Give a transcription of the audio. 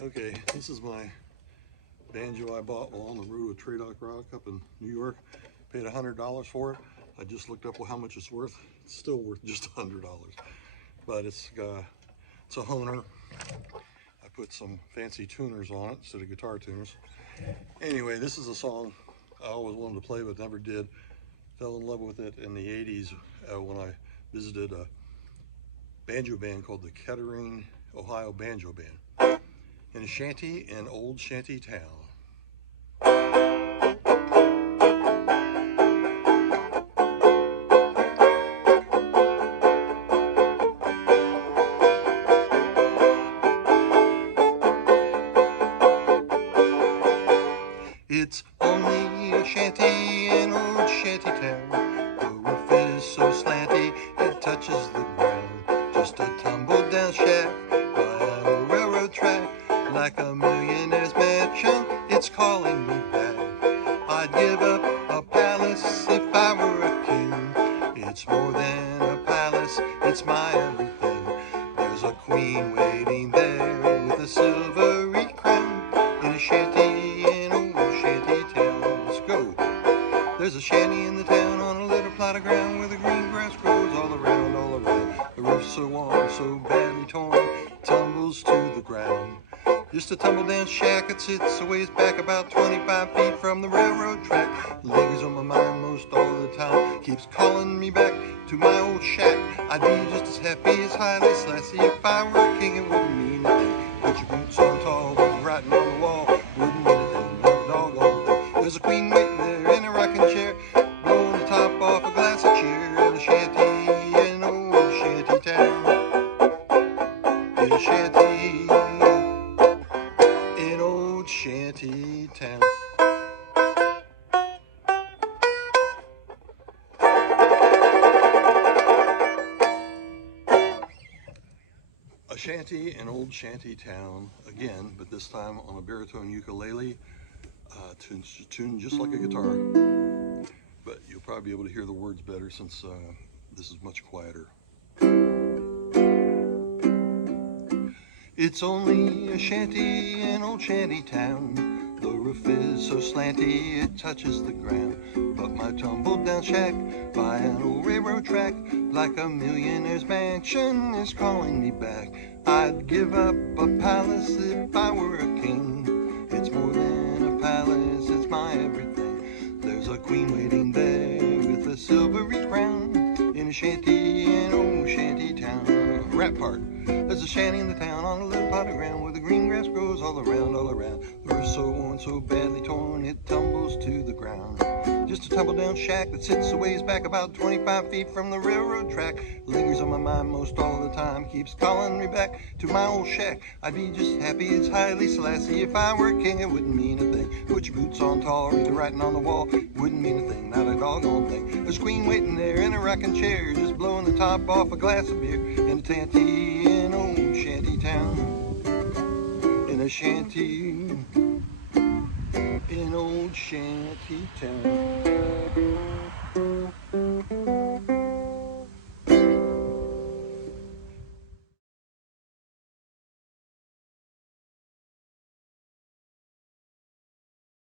Okay, this is my banjo I bought while on the road with Tradoc Rock up in New York. Paid $100 for it. I just looked up how much it's worth. It's still worth just $100, but it's a honer. I put some fancy tuners on it instead of guitar tuners. Anyway, this is a song I always wanted to play but never did. Fell in love with it in the 80s when I visited a banjo band called the Kettering, Ohio Banjo Band in a shanty in old Shanty Town. It's only a shanty in old Shanty Town. The roof is so slanty it touches the ground. Just a tumble down shack by a railroad track. Like a millionaire's mansion, it's calling me back. I'd give up a palace if I were a king. It's more than a palace, it's my everything. There's a queen waiting there with a silvery crown in a shanty in old Shanty Town. Let's go. There's a shanty in the town on a little plot of ground where the green grass grows all around, all around. The roof's so worn, so badly torn, tumbles to the ground. Just a tumble down shack that sits a ways back about 25 feet from the railroad track. Lingers on my mind most all the time, keeps calling me back to my old shack. I'd be just as happy as Haile Selassie if I were a king. It wouldn't mean a thing. Put your boots on tall, there's writing on the wall. Wouldn't mean a thing, no doggone thing. There's a queen waiting there in a rocking chair, blowing the top off a glass of cheer in a shanty in old Shanty Town. In a shanty in old Shanty Town. A shanty in old Shanty Town again, but this time on a baritone ukulele, tuned just like a guitar. But you'll probably be able to hear the words better since this is much quieter. It's only a shanty in old Shanty Town. The roof is so slanty it touches the ground. But my tumbled down shack by an old railroad track, like a millionaire's mansion, is calling me back. I'd give up a palace if I were a king. It's more than a palace, it's my everything. There's a queen waiting there with a silvery crown in a shanty in old Shanty Town. Rap part. There's a shanty in the town on a little plot of ground where the green grass grows all around, all around. The roof's so worn, so badly torn, it tumbles to the ground. Just a tumble down shack that sits a ways back about 25 feet from the railroad track. Lingers on my mind most all the time, keeps calling me back to my old shack. I'd be just happy as Haile Selassie if I were a king. It wouldn't mean a thing. Put your boots on tall, read the writing on the wall. Wouldn't mean a thing, not a doggone thing. There's a queen waiting there in a rocking chair, just blowing the top off a glass of beer in a shanty in old Shanty Town. In a shanty in old Shanty Town.